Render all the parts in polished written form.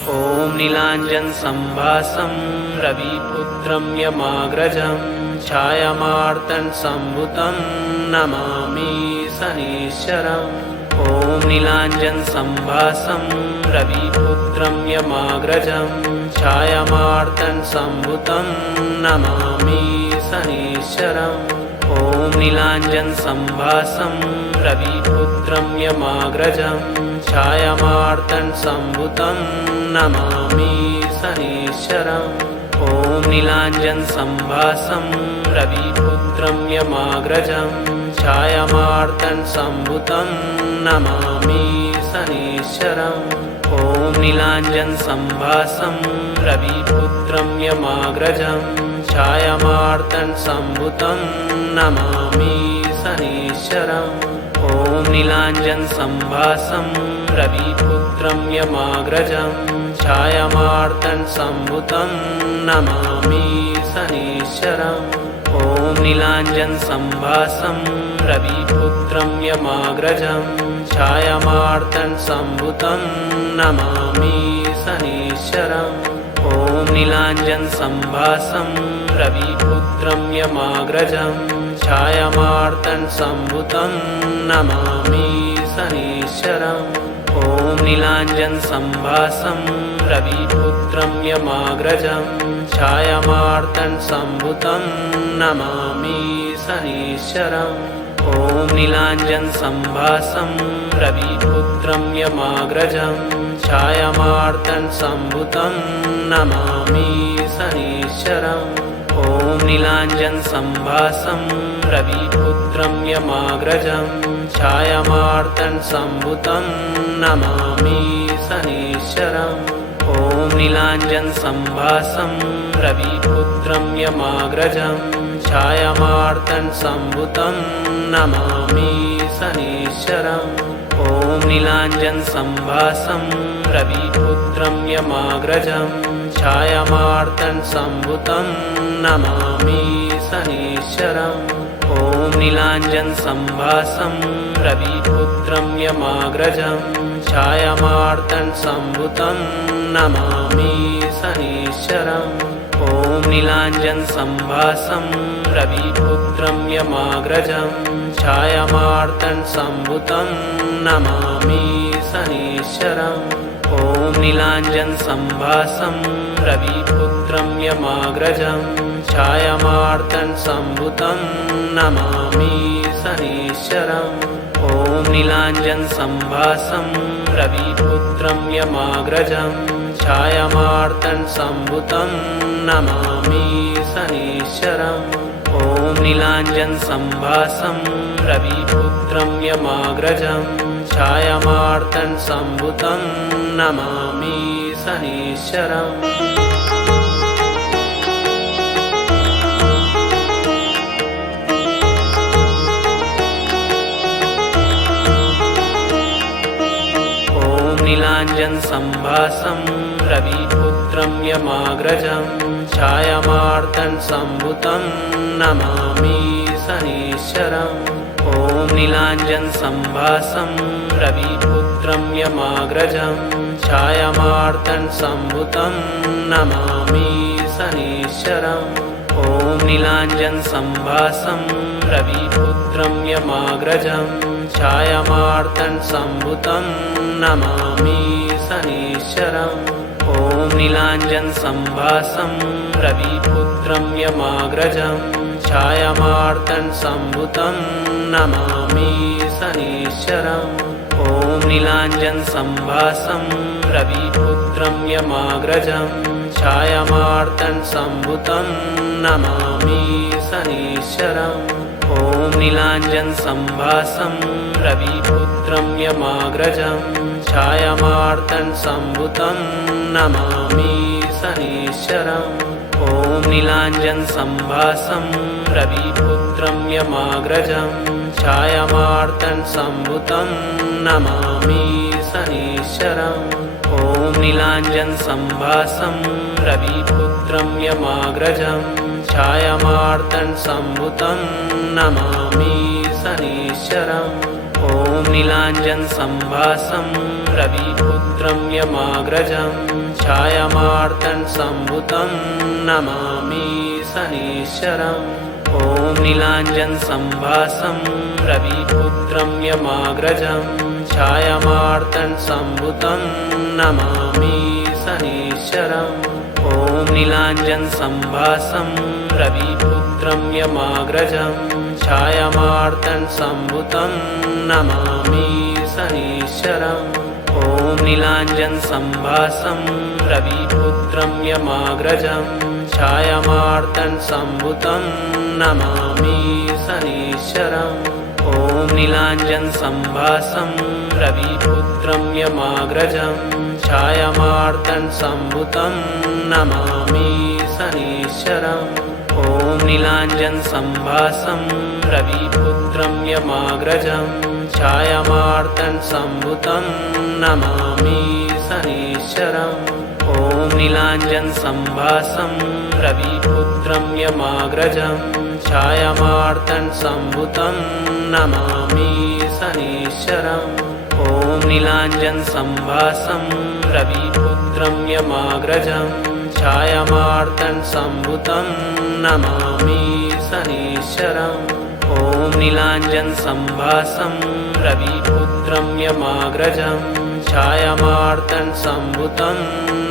Om नीलाञ्जनसम्भासं रविपुत्रं यमाग्रजं छायामार्तण्डसम्भुतं Namami शनीश्वरम्। Om नीलाञ्जनसम्भासं रविपुत्रं यमाग्रजं छायामार्तण्डसम्भुतं Namami शनीश्वरम्। Om नीलाञ्जनसम्भासं रविपुत्रं यमाग्रजं छायामार्तण्डसम्भुतं Namami शनीश्वरम्। Om नीलाञ्जनसम्भासं रविपुत्रं यमाग्रजं छायामार्तण्डसम्भुतं Namami शनीश्वरम्। Om नीलाञ्जनसम्भासं रविपुत्रं यमाग्रजं छायामार्तण्डसम्भुतं Namami शनीश्वरम्। Om नीलाञ्जनसम्भासं रविपुत्रं यमाग्रजं छायामार्तण्डसम्भुतं Namami शनीश्वरम्। Om नीलाञ्जनसम्भासं रविपुत्रं यमाग्रजं छायामार्तण्डसम्भुतं Namami शनीश्वरम्। Om नीलाञ्जनसम्भासं रविपुत्रं यमाग्रजं छायामार्तण्डसम्भुतं Namami शनीश्वरम्। Om नीलाञ्जनसम्भासं रविपुत्रं यमाग्रजं छायामार्तण्डसम्भुतं Namami शनीश्वरम्। Om नीलाञ्जनसम्भासं रविपुत्रं यमाग्रजं छायामार्तण्डसम्भुतं Namami शनीश्वरम्। Om नीलाञ्जनसम्भासं रविपुत्रं यमाग्रजं छायामार्तण्डसम्भुतं Namami शनीश्वरम्। Om नीलाञ्जनसम्भासं रविपुत्रं यमाग्रजं छायामार्तण्डसम्भुतं Namami शनीश्वरम्। Om नीलाञ्जनसम्भासं रविपुत्रं यमाग्रजं छायामार्तण्डसम्भुतं Namami शनीश्वरम्। Om नीलाञ्जनसम्भासं रविपुत्रं यमाग्रजं छायामार्तण्डसम्भुतं Namami शनीश्वरम्। Om नीलाञ्जनसम्भासं रविपुत्रं यमाग्रजं छायामार्तण्डसम्भुतं Namami शनीश्वरम्। Om नीलाञ्जनसम्भासं रविपुत्रं यमाग्रजं छायामार्तण्डसम्भुतं Namami शनीश्वरम्। Om नीलाञ्जनसम्भासं रविपुत्रं यमाग्रजं छायामार्तण्डसम्भुतं Namami शनीश्वरम्। Om नीलाञ्जनसम्भासं रविपुत्रं यमाग्रजं छायामार्तण्डसम्भुतं Namami शनीश्वरम्। नीलाञ्जनसम्भासं रविपुत्रं यमाग्रजं छायामार्तण्डसम्भुतं Namami शनीश्वरम्। Om नीलाञ्जनसम्भासं रविपुत्रं यमाग्रजं छायामार्तण्डसम्भुतं Namami शनीश्वरम्। Om नीलाञ्जनसम्भासं रविपुत्रं यमाग्रजं छायामार्तण्डसम्भुतं Namami शनीश्वरम्। Om नीलाञ्जनसम्भासं रविपुत्रं यमाग्रजं छायामार्तण्डसम्भुतं Namami शनीश्वरम्। Om नीलाञ्जनसम्भासं रविपुत्रं यमाग्रजं छायामार्तण्डसम्भुतं Namami शनीश्वरम्। Om नीलाञ्जनसम्भासं रविपुत्रं यमाग्रजं छायामार्तण्डसम्भुतं Namami शनीश्वरम्। Om नीलाञ्जनसम्भासं रविपुत्रं यमाग्रजं छायामार्तण्डसम्भुतं Namami शनीश्वरम्। Om नीलाञ्जनसम्भासं रविपुत्रं यमाग्रजं छायामार्तण्डसम्भुतं Namami शनीश्वरम्। Om नीलाञ्जनसम्भासं रविपुत्रं यमाग्रजं छायामार्तं सम्भुतं Namami शनीश्वरम् Om नीलाञ्जनसम्भासं रविपुत्रं यमाग्रजं छायामार्तं सम्भुतं Namami शनीश्वरम् Om नीलाञ्जनसम्भासं रविपुत्रं यमाग्रजं छायामार्तं सम्भुतं Namami शनीश्वरम् Om नीलाञ्जनसम्भासं रविपुत्रं यमाग्रजं छायामार्तं सम्भुतं Namami शनीश्वरम् Om नीलाञ्जनसम्भासं रविपुत्रं यमाग्रजं छायामार्तं सम्भुतं Namami शनीश्वरम् Om नीलाञ्जनसम्भासं रविपुत्रं यमाग्रजं छायामार्तं सम्भुतं Namami शनीश्वरम् Om नीलाञ्जनसम्भासं रविपुत्रं यमाग्रजं छायामार्तं सम्भुतं Namami शनीश्वरम् Om नीलाञ्जनसम्भासं रविपुत्रं यमाग्रजं छायामार्तं सम्भुतं Namami शनीश्वरम् Om नीलाञ्जनसम्भासं रविपुत्रं यमाग्रजं छायामार्तं सम्भुतं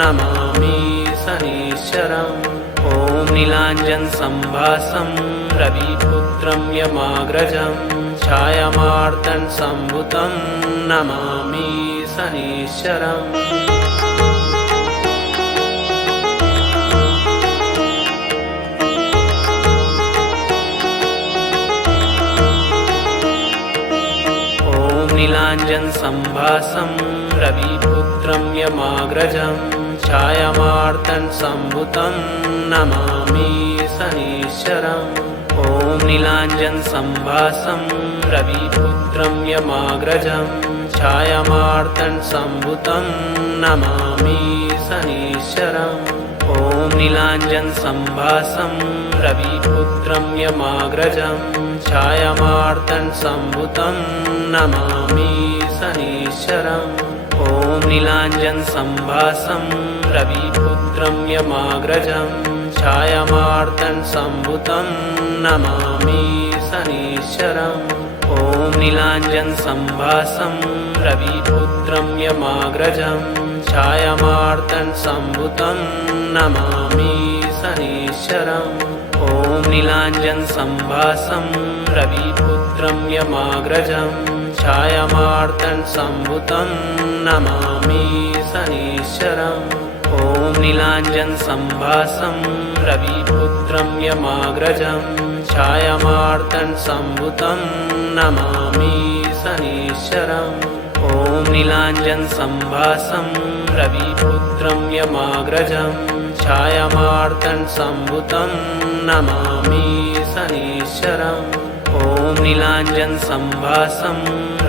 Namami शनीश्वरम् Om नीलाञ्जनसम्भासं रविपुत्रं यमाग्रजं छायामार्तं सम्भुतं Namami शनीश्वरम् नीलाञ्जनसम्भासं रविपुत्रं यमाग्रजं छायामार्तं सम्भुतं Namami शनीश्वरम् Om नीलाञ्जनसम्भासं रविपुत्रं यमाग्रजं छायामार्तं सम्भुतं Namami शनीश्वरम् Om नीलाञ्जनसम्भासं रविपुत्रं यमाग्रजं छायामार्तं सम्भुतं Namami शनीश्वरम् Om नीलाञ्जनसम्भासं रविपुत्रं यमाग्रजं छायामार्तं सम्भुतं Namami शनीश्वरम् Om नीलाञ्जनसम्भासं रविपुत्रं यमाग्रजं छायामार्तं सम्भुतं Namami शनीश्वरम् Om नीलाञ्जनसम्भासं रविपुत्रं यमाग्रजं छायामार्तं सम्भुतं Namami शनीश्वरम् Om नीलाञ्जनसम्भासं रविपुत्रं यमाग्रजं छायामार्तं सम्भुतं Namami शनीश्वरम् Om नीलाञ्जनसम्भासं रविपुत्रं यमाग्रजं छायामार्तं सम्भुतं Namami शनीश्वरम् Om नीलाञ्जनसम्भासं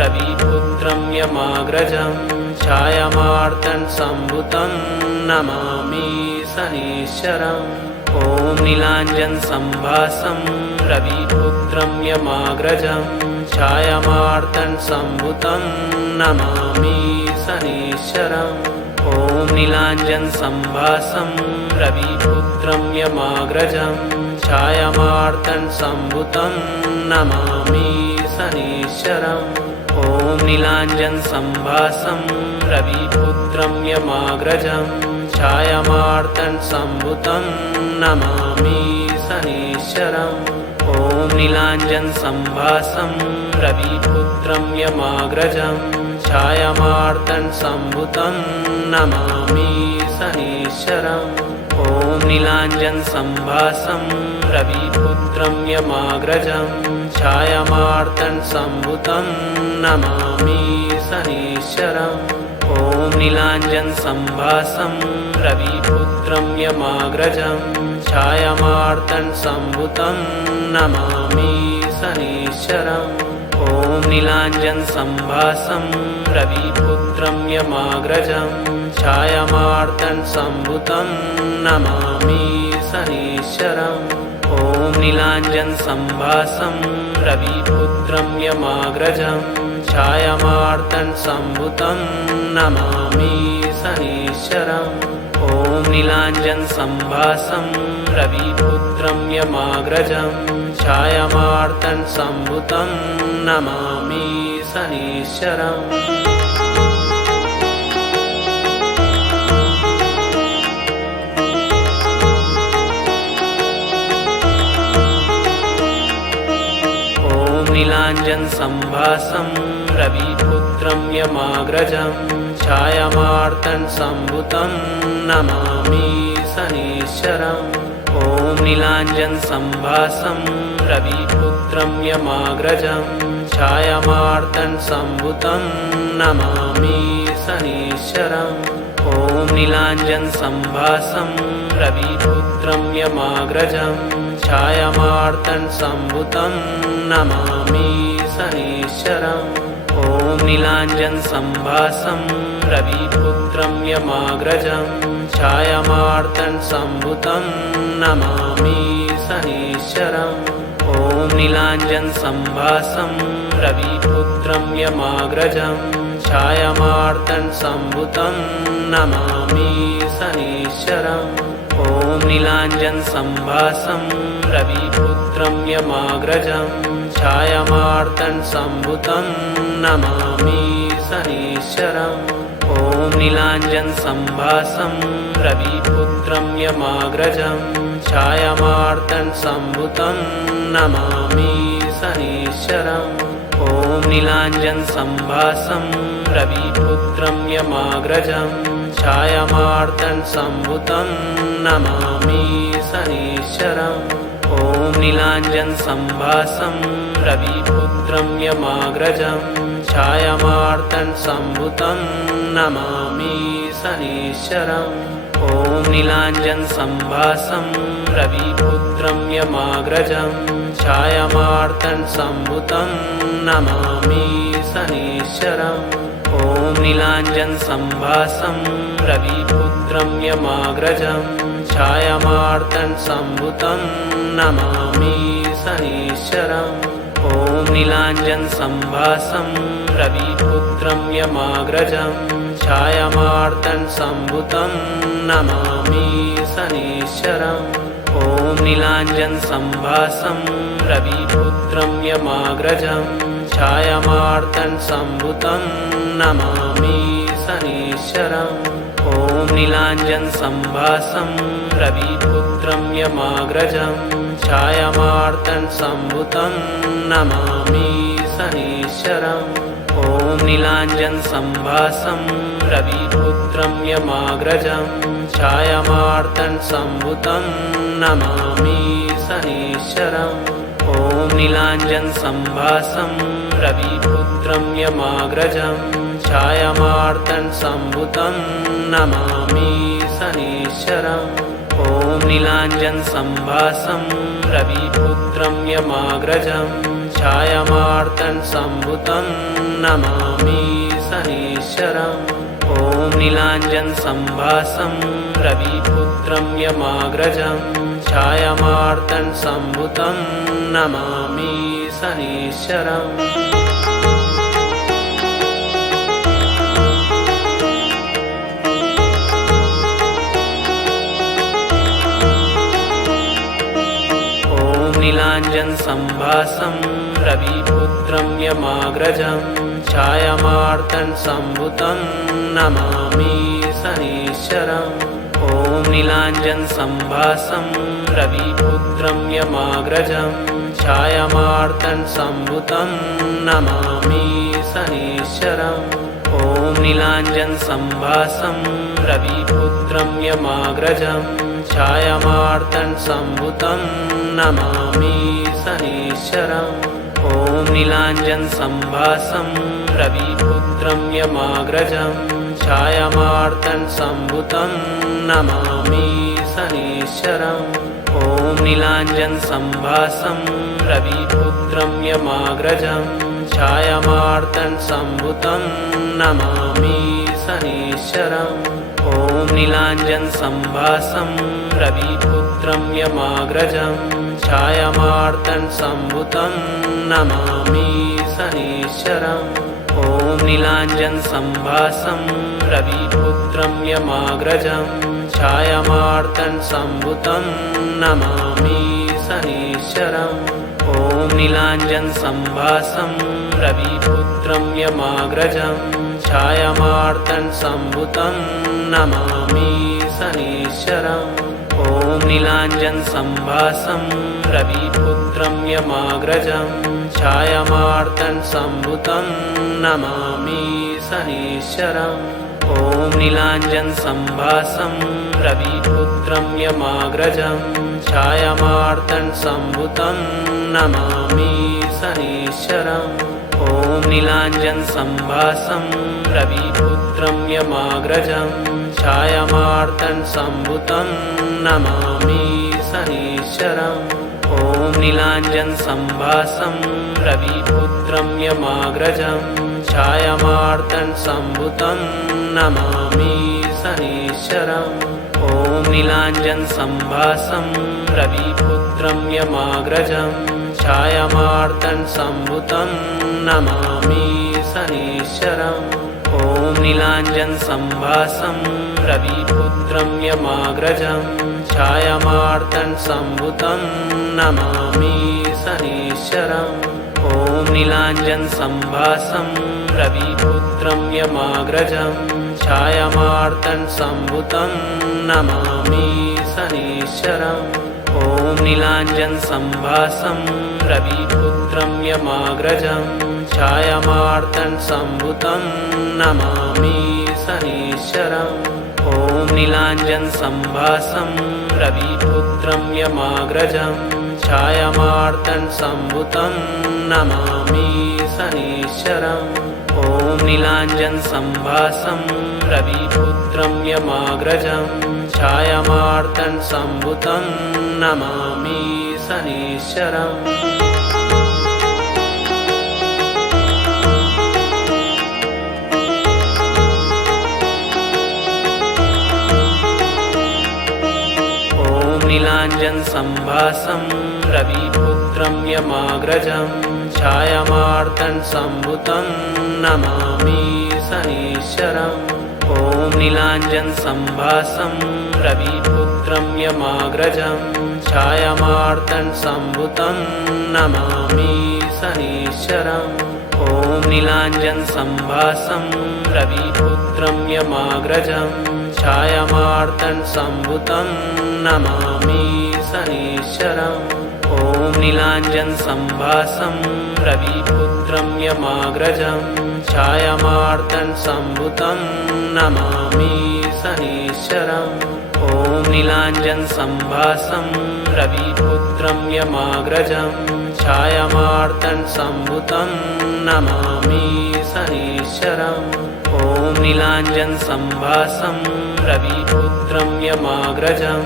रविपुत्रं यमाग्रजं छायामार्तं सम्भुतं Namami शनीश्वरम् Om नीलाञ्जनसम्भासं रविपुत्रं यमाग्रजं छायामार्तं सम्भुतं Namami शनीश्वरम् Om नीलाञ्जनसम्भासं रविपुत्रं यमाग्रजं छायामार्तं सम्भुतं Namami शनीश्वरम् Om नीलाञ्जनसम्भासं रविपुत्रं यमाग्रजं छायामार्तं सम्भुतं Namami शनीश्वरम् Om नीलाञ्जनसम्भासं रविपुत्रं यमाग्रजं छायामार्तं सम्भुतं Namami शनीश्वरम् Om नीलाञ्जनसम्भासं रविपुत्रं यमाग्रजं छायामार्तं सम्भुतं Namami शनीश्वरम् Om नीलाञ्जनसम्भासं रविपुत्रं यमाग्रजं छायामार्तं सम्भुतं Namami शनीश्वरम् Om नीलाञ्जनसम्भासं रविपुत्रं यमाग्रजं छायामार्तं सम्भुतं Namami शनीश्वरम् Om नीलाञ्जनसम्भासं रविपुत्रं यमाग्रजं छायामार्तन् सम्भुतं Namami शनीश्वरम्। Om नीलाञ्जनसम्भासं रविपुत्रं यमाग्रजं छायामार्तन् सम्भुतं Namami शनीश्वरम्। नीलाञ्जनसम्भासं रविपुत्रं यमाग्रजं छायामार्तन् सम्भुतं Namami शनीश्वरम्। Om नीलाञ्जनसम्भासं रविपुत्रं यमाग्रजं छायामार्तन् सम्भुतं Namami शनीश्वरम्। Om नीलाञ्जनसम्भासं रविपुत्रं यमाग्रजं छायामार्तन् सम्भुतं Namami शनीश्वरम्। Om नीलाञ्जनसम्भासं रविपुत्रं यमाग्रजं छायामार्तन् सम्भुतं Namami शनीश्वरम्। Om नीलाञ्जनसम्भासं रविपुत्रं यमाग्रजं छायामार्तन् सम्भुतं Namami शनीश्वरम्। Om नीलाञ्जनसम्भासं रविपुत्रं यमाग्रजं छायामार्तन् सम्भुतं Namami शनीश्वरम्। Om नीलाञ्जनसम्भासं रविपुत्रं यमाग्रजं छायामार्तन् सम्भुतं Namami शनीश्वरम्। Om नीलाञ्जनसम्भासं रविपुत्रं यमाग्रजं छायामार्तन् सम्भुतं Namami शनीश्वरम्। Om नीलाञ्जनसम्भासं रविपुत्रं यमाग्रजं छायामार्तन् सम्भुतं Namami शनीश्वरम्। Om नीलाञ्जनसम्भासं रविपुत्रं यमाग्रजं छायामार्तन् सम्भुतं Namami शनीश्वरम्। Om नीलाञ्जनसम्भासं रविपुत्रं यमाग्रजं छायामार्तन् सम्भुतं Namami शनीश्वरम्। Om नीलाञ्जनसम्भासं रविपुत्रं यमाग्रजं छायामार्तन् सम्भुतं Namami शनीश्वरम्। Om नीलाञ्जनसम्भासं रविपुत्रं यमाग्रजं छायामार्तन् सम्भुतं Namami शनीश्वरम्। Om नीलाञ्जनसम्भासं रविपुत्रं यमाग्रजं छायामार्तन् सम्भुतं Namami शनीश्वरम्। Om नीलाञ्जनसम्भासं रविपुत्रं यमाग्रजं छायामार्तन् सम्भुतं Namami शनीश्वरम्। Om नीलाञ्जनसम्भासं रविपुत्रं यमाग्रजं छायामार्तन् सम्भुतं Namami शनीश्वरम्। Om नीलाञ्जनसम्भासं रविपुत्रं यमाग्रजं छायामार्तन् सम्भुतं Namami शनीश्वरम्। Om नीलाञ्जनसम्भासं रविपुत्रं यमाग्रजं छायामार्तन् सम्भुतं Namami शनीश्वरम्। नीलाञ्जनसम्भासं रविपुत्रं यमाग्रजं छायामार्तन् सम्भुतं Namami शनीश्वरम्। Om नीलाञ्जनसम्भासं रविपुत्रं यमाग्रजं छायामार्तन् सम्भुतं Namami शनीश्वरम्। Om नीलाञ्जनसम्भासं रविपुत्रं यमाग्रजं छायामार्तन् सम्भुतं Namami शनीश्वरम्। Om नीलाञ्जनसम्भासं रविपुत्रं यमाग्रजं छायामार्तन् सम्भुतं Namami शनीश्वरम्। Om नीलाञ्जनसम्भासं रविपुत्रं यमाग्रजं छायामार्तन् सम्भुतं Namami शनीश्वरम्। Om नीलाञ्जनसम्भासं रविपुत्रं यमाग्रजं छायामार्तन् सम्भुतं Namami शनीश्वरम्। Om नीलाञ्जनसम्भासं रविपुत्रं यमाग्रजं छायामार्तं सम्भुतं Namami शनीश्वरम् Om नीलाञ्जनसम्भासं रविपुत्रं यमाग्रजं छायामार्तं सम्भुतं Namami शनीश्वरम् Om नीलाञ्जनसम्भासं रविपुत्रं यमाग्रजं छायामार्तं सम्भुतं Namami शनीश्वरम् Om नीलाञ्जनसम्भासं रविपुत्रं यमाग्रजं छायामार्तं सम्भुतं Namami शनीश्वरम् Om नीलाञ्जनसम्भासं रविपुत्रं यमाग्रजं छायामार्तं सम्भुतं Namami शनीश्वरम् Om नीलाञ्जनसम्भासं रविपुत्रं यमाग्रजं छायामार्तं सम्भुतं Namami शनीश्वरम् Om नीलाञ्जनसम्भासं रविपुत्रं यमाग्रजं छायामार्तं सम्भुतं Namami शनीश्वरम् Om नीलाञ्जनसम्भासं रविपुत्रं यमाग्रजं छायामार्तं सम्भुतं Namami शनीश्वरम् Om नीलाञ्जनसम्भासं रविपुत्रं यमाग्रजं छायामार्तं सम्भुतं Namami शनीश्वरम् Om नीलाञ्जनसम्भासं रविपुत्रं यमाग्रजं छायामार्तं सम्भुतं Namami शनीश्वरम् Om नीलाञ्जनसम्भासं रविपुत्रं यमाग्रजं छायामार्तं सम्भुतं Namami शनीश्वरम् Om नीलाञ्जनसम्भासं रविपुत्रं यमाग्रजं छायामार्तं सम्भुतं Namami शनीश्वरम् नीलाञ्जनसम्भासं रविपुत्रं यमाग्रजं छायामार्तं सम्भुतं Namami शनीश्वरम् Om नीलाञ्जनसम्भासं रविपुत्रं यमाग्रजं छायामार्तं सम्भुतं Namami शनीश्वरम् Om नीलाञ्जनसम्भासं रविपुत्रं यमाग्रजं छायामार्तं सम्भुतं Namami शनीश्वरम् Om नीलाञ्जनसम्भासं रविपुत्रं यमाग्रजं छायामार्तं सम्भुतं Namami शनीश्वरम् Om नीलाञ्जनसम्भासं रविपुत्रं यमाग्रजं छायामार्तं सम्भुतं Namami शनीश्वरम् Om नीलाञ्जनसम्भासं रविपुत्रं यमाग्रजं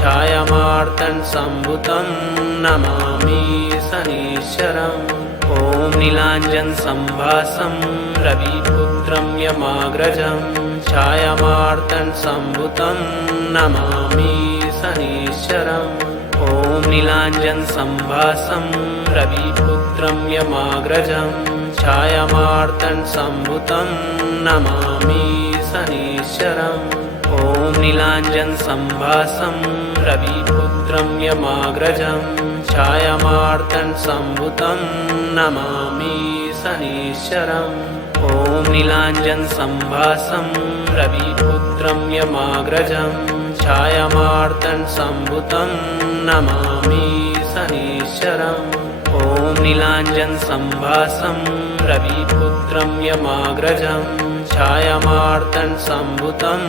छायामार्तं सम्भुतं Namami शनीश्वरम् Om नीलाञ्जनसम्भासं रविपुत्रं यमाग्रजं छायामार्तं सम्भुतं Namami शनीश्वरम् Om नीलाञ्जनसम्भासं रविपुत्रं यमाग्रजं छायामार्तं सम्भुतं Namami शनीश्वरम् Om नीलाञ्जनसम्भासं रविपुत्रं यमाग्रजं छायामार्तं सम्भुतं Namami शनीश्वरम् Om नीलाञ्जनसम्भासं रविपुत्रं यमाग्रजं छायामार्तं सम्भुतं Namami शनीश्वरम् Om नीलाञ्जनसम्भासं रविपुत्रं यमाग्रजं छायामार्तं सम्भुतं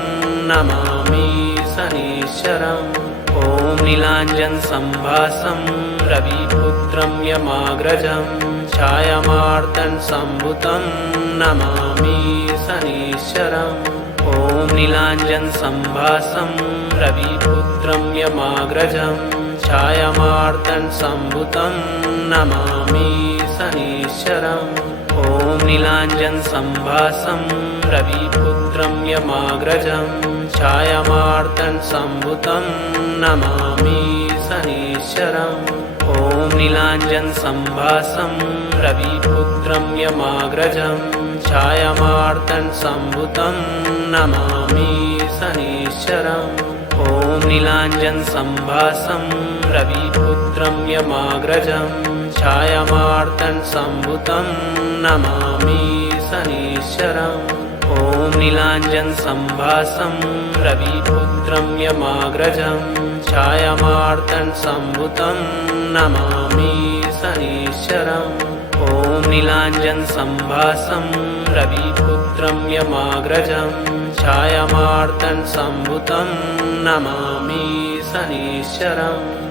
Namami शनीश्वरम् Om नीलाञ्जनसम्भासं रविपुत्रं यमाग्रजं छायामार्तं सम्भुतं Namami शनीश्वरम् Om नीलाञ्जनसम्भासं रविपुत्रं यमाग्रजं छायामार्तं सम्भुतं Namami शनीश्वरम् Om नीलाञ्जनसम्भासं रविपुत्रं यमाग्रजं छायामार्तं सम्भुतं Namami शनीश्वरम् Om नीलाञ्जनसम्भासं रविपुत्रं यमाग्रजं छायामार्तण्ड सम्भुतं Namami शनीश्वरम् Om नीलाञ्जन सम्भासं रविपुत्रं यमाग्रजं छायामार्तण्ड सम्भुतं Namami शनीश्वरम् Om नीलाञ्जन सम्भासं रविपुत्रं यमाग्रजं छायामार्तण्ड सम्भुतं Namami शनीश्वरम् Om नीलाञ्जन सम्भासं रविपुत्रं यमाग्रजं छायामार्तण्ड सम्भुतं Namami शनीश्वरम्।